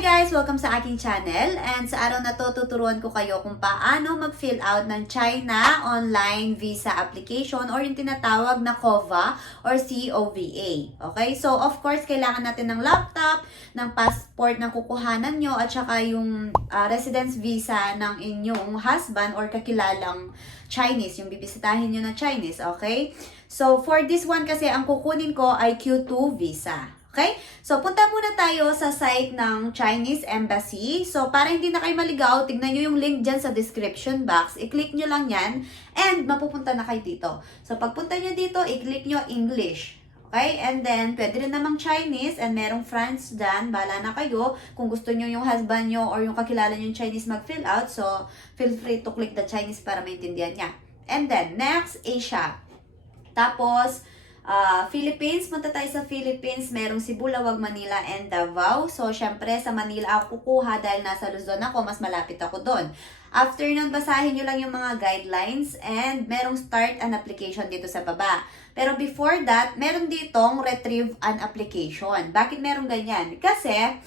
guys! Welcome sa aking channel and sa araw na to tuturuan ko kayo kung paano mag-fill out ng China Online Visa Application or yung tinatawag na COVA or COVA. Okay? So of course, kailangan natin ng laptop, ng passport na kukuhanan nyo at saka yung ah, residence visa ng inyong husband or kakilalang Chinese, yung bibisitahin nyo na Chinese. Okay? So for this one kasi ang kukunin ko ay Q2 visa. Okay? So, punta muna tayo sa site ng Chinese Embassy. So, para hindi na kayo maligaw, tignan nyo yung link dyan sa description box. I-click nyo lang yan and mapupunta na kayo dito. So, pagpunta nyo dito, i-click nyo English. Okay? And then, pwede rin namang Chinese and merong France dyan. Bala na kayo. Kung gusto nyo yung husband nyo or yung kakilala nyo yung Chinese mag-fill out. So, feel free to click the Chinese para maintindihan niya. And then, next, Asia. Tapos, ah, Philippines, punta tayo sa Philippines. Merong Cebu, Lawag, Manila, and Davao. So, syempre, sa Manila ako kukuha dahil nasa Luzon ako, mas malapit ako doon. After nun, basahin nyo lang yung mga guidelines and merong start an application dito sa baba. Pero before that, meron ditong retrieve an application. Bakit meron ganyan? Kasi,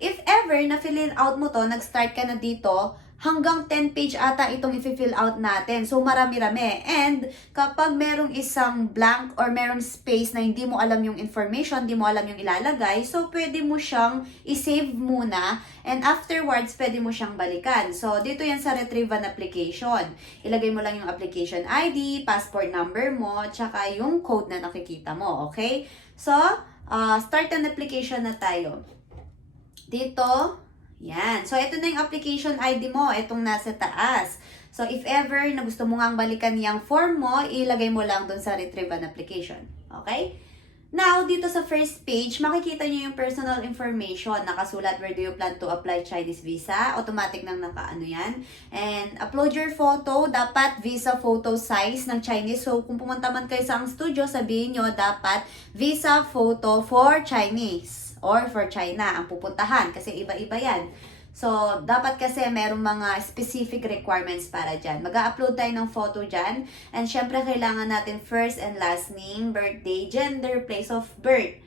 if ever na fill out mo to, nag-start ka na dito, hanggang 10 page ata itong i-fill out natin. So, marami-rami. And, kapag merong isang blank or merong space na hindi mo alam yung information, hindi mo alam yung ilalagay, so, pwede mo siyang i-save muna and afterwards, pwede mo siyang balikan. So, dito yan sa retrieve an application. Ilagay mo lang yung application ID, passport number mo, tsaka yung code na nakikita mo. Okay? So, ah, start an application na tayo. Dito, yan. So, ito na yung application ID mo. Itong nasa taas. So, if ever na gusto mo nga balikan yung form mo, ilagay mo lang dun sa retrieve an application. Okay? Now, dito sa first page, makikita nyo yung personal information. Nakasulat, where do you plan to apply Chinese visa? Automatic nang nakaano yan. And upload your photo. Dapat visa photo size ng Chinese. So, kung pumunta man kayo sa ang studio, sabihin nyo, dapat visa photo for Chinese or for China ang pupuntahan. Kasi iba-iba yan. So, dapat kasi merong mga specific requirements para dyan. Mag-upload tayo ng photo dyan. And syempre, kailangan natin first and last name, birthday, gender, place of birth,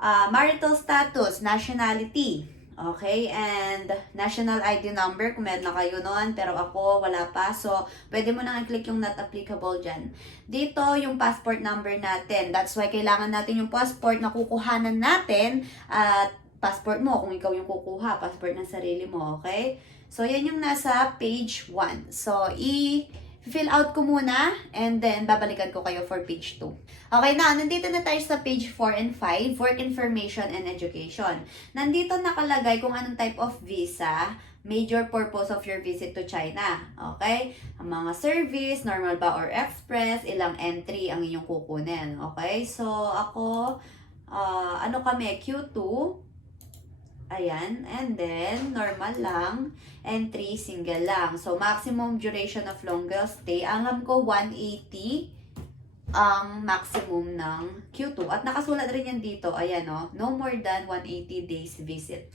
uh, marital status, nationality. Okay? And national ID number, kung meron na kayo noon, pero ako, wala pa. So, pwede mo nang i-click yung not applicable dyan. Dito, yung passport number natin. That's why kailangan natin yung passport na kukuhanan natin at passport mo kung ikaw yung kukuha, passport ng sarili mo, okay? So, yan yung nasa page 1. So, i- fill out ko muna and then babalikan ko kayo for page 2. Okay na, nandito na tayo sa page 4 and 5, work information and education. Nandito nakalagay kung anong type of visa, major purpose of your visit to China. Okay? Ang mga service, normal ba or express, ilang entry ang inyong kukunin. Okay? So, ako, ah, ano kami, Q2, Ayan. And then, normal lang. And 3, single lang. So, maximum duration of longest stay. Alam ko, 180 ang maximum ng Q2. At nakasulat rin yan dito. Ayan, no? No more than 180 days visit.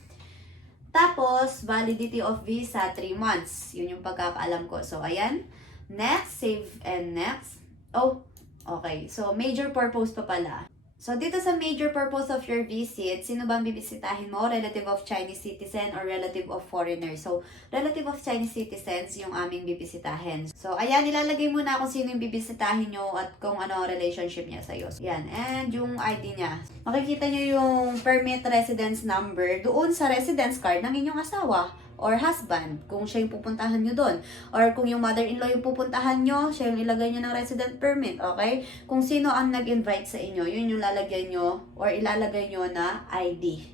Tapos, validity of visa, 3 months. Yun yung pagkakaalam ko. So, ayan. Next, save and next. Oh, okay. So, major purpose pa pala. So, dito sa major purpose of your visit, sino ba ang bibisitahin mo? Relative of Chinese citizen or relative of foreigner? So, relative of Chinese citizens yung aming bibisitahin. So, ayan, ilalagay mo na kung sino yung bibisitahin nyo at kung ano relationship niya sa'yo. Yan. And yung ID niya. Makikita nyo yung permit residence number doon sa residence card ng inyong asawa or husband, kung siya yung pupuntahan nyo doon. Or kung yung mother-in-law yung pupuntahan nyo, siya yung ilagay nyo ng resident permit, okay? Kung sino ang nag-invite sa inyo, yun yung lalagay nyo or ilalagay nyo na ID.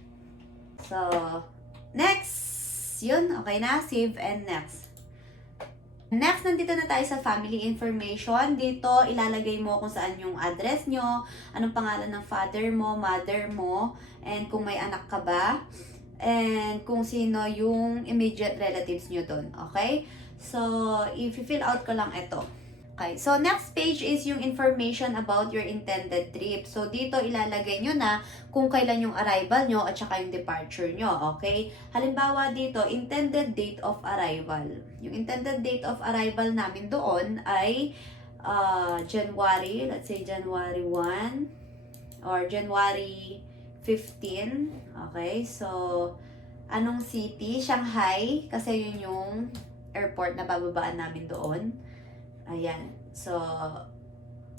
So, next! Yun, okay na? Save and next. Next, nandito na tayo sa family information. Dito, ilalagay mo kung saan yung address nyo, anong pangalan ng father mo, mother mo, and kung may anak ka ba and kung sino yung immediate relatives nyo doon. Okay? So, if you fill out ko lang ito. Okay. So, next page is yung information about your intended trip. So, dito ilalagay nyo na kung kailan yung arrival nyo at saka yung departure nyo. Okay? Halimbawa dito, intended date of arrival. Yung intended date of arrival namin doon ay uh, January, let's say January 1 or January 15. Okay, so anong city? Shanghai, kasi yun yung airport na bababaan namin doon. Ayan. So,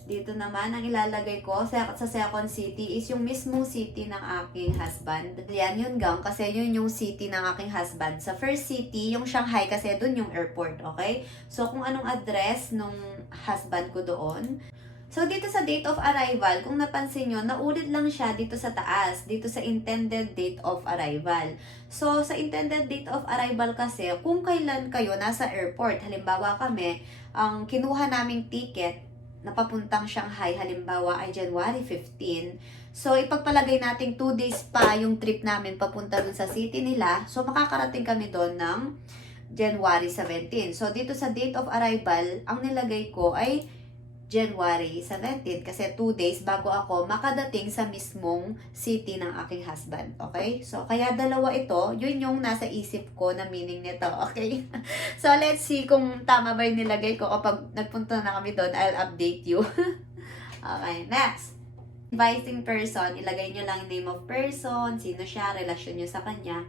dito naman, ang ilalagay ko sa, sa second city is yung mismong city ng aking husband. Yan, yun gang, kasi yun yung city ng aking husband. Sa first city, yung Shanghai, kasi dun yung airport, okay? So, kung anong address nung husband ko doon. So, dito sa date of arrival, kung napansin nyo, naulit lang siya dito sa taas, dito sa intended date of arrival. So, sa intended date of arrival kasi, kung kailan kayo nasa airport, halimbawa kami, ang kinuha naming ticket na papuntang Shanghai, halimbawa ay January 15. So, ipagpalagay natin 2 days pa yung trip namin papunta dun sa city nila. So, makakarating kami doon ng January 17. So, dito sa date of arrival, ang nilagay ko ay January 17 kasi 2 days bago ako makadating sa mismong city ng aking husband. Okay? So, kaya dalawa ito, yun yung nasa isip ko na meaning nito. Okay? so, let's see kung tama ba yung nilagay ko kapag nagpunta na kami doon. I'll update you. okay, next. Inviting person, ilagay nyo lang name of person, sino siya, relasyon nyo sa kanya.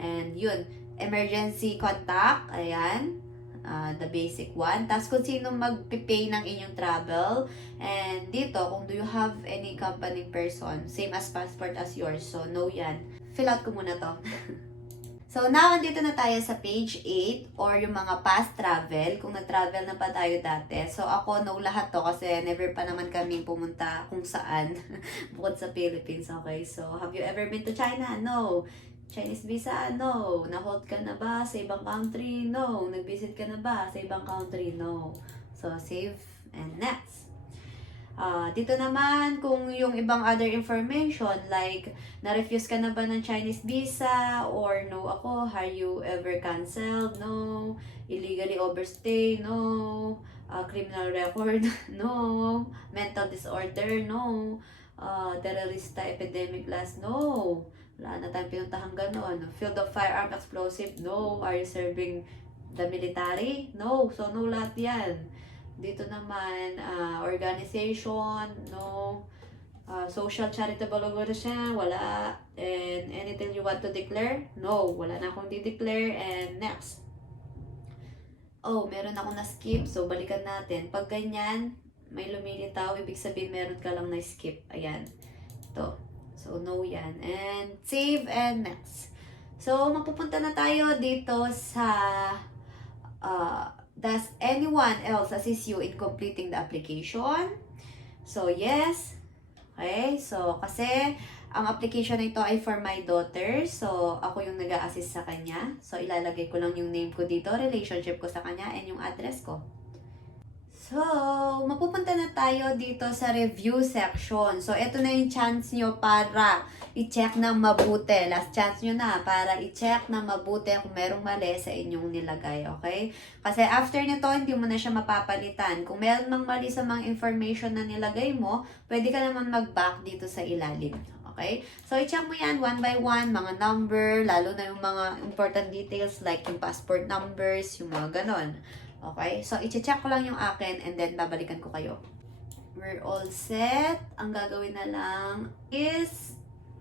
And yun, emergency contact, ayan uh, the basic one. Tapos kung sino mag-pay ng inyong travel. And dito, kung do you have any company person, same as passport as yours. So, no yan. Fill out ko muna to. so, now, andito na tayo sa page 8 or yung mga past travel. Kung nag-travel na pa tayo dati. So, ako, no lahat to kasi never pa naman kami pumunta kung saan bukod sa Philippines. Okay, so, have you ever been to China? No. Chinese visa? No. Na-hold ka na ba sa ibang country? No. Nag-visit ka na ba sa ibang country? No. So, save and next. Uh, dito naman, kung yung ibang other information, like, na-refuse ka na ba ng Chinese visa? Or no ako, have you ever canceled? No. Illegally overstay? No. Uh, criminal record? no. Mental disorder? No. Uh, terrorista epidemic last? No. Wala na tayong pinuntahang gano'n. Field of firearm explosive? No. Are you serving the military? No. So, no lahat yan. Dito naman, uh, organization? No. Uh, social charitable organization? Wala. And anything you want to declare? No. Wala na akong di-declare. And next. Oh, meron akong na-skip. So, balikan natin. Pag ganyan, may lumilitaw, ibig sabihin meron ka lang na-skip. Ayan. Ito. So, no yan. And save and next. So, mapupunta na tayo dito sa uh, does anyone else assist you in completing the application? So, yes. Okay. So, kasi ang application na ito ay for my daughter. So, ako yung nag assist sa kanya. So, ilalagay ko lang yung name ko dito, relationship ko sa kanya, and yung address ko. So, mapupunta na tayo dito sa review section. So, ito na yung chance nyo para i-check ng mabuti. Last chance nyo na para i-check ng mabuti kung merong mali sa inyong nilagay. Okay? Kasi after nito, hindi mo na siya mapapalitan. Kung meron mang mali sa mga information na nilagay mo, pwede ka naman mag-back dito sa ilalim. Okay? So, i-check mo yan one by one, mga number, lalo na yung mga important details like yung passport numbers, yung mga ganon. Okay? So, i-check ko lang yung akin and then babalikan ko kayo. We're all set. Ang gagawin na lang is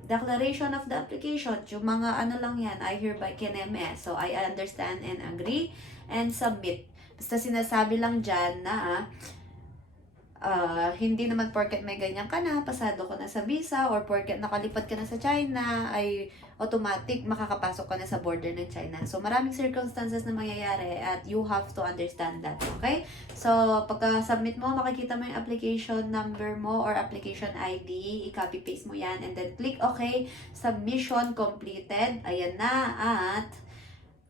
declaration of the application. Yung mga ano lang yan, I hereby kineme. So, I understand and agree and submit. Basta sinasabi lang dyan na uh, hindi naman porket may ganyan ka na, pasado ka na sa visa, or porket nakalipat ka na sa China, ay automatic makakapasok ka na sa border ng China. So, maraming circumstances na mangyayari at you have to understand that. Okay? So, pagka-submit mo, makikita mo yung application number mo or application ID. I-copy-paste mo yan and then click OK. Submission completed. Ayan na. At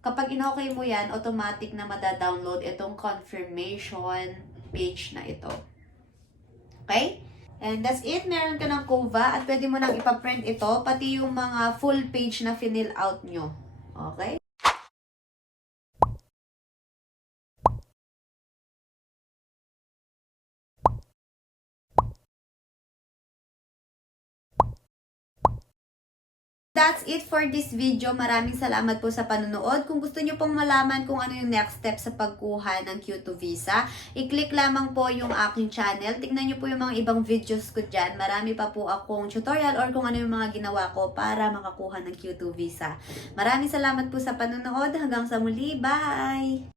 kapag in-okay mo yan, automatic na madadownload itong confirmation page na ito. Okay? And that's it. Meron ka ng COVA at pwede mo nang ipaprint ito, pati yung mga full page na fill out nyo. Okay? That's it for this video. Maraming salamat po sa panonood. Kung gusto nyo pong malaman kung ano yung next step sa pagkuha ng Q2 visa, i-click lamang po yung aking channel. Tignan nyo po yung mga ibang videos ko dyan. Marami pa po akong tutorial or kung ano yung mga ginawa ko para makakuha ng Q2 visa. Maraming salamat po sa panonood. Hanggang sa muli. Bye!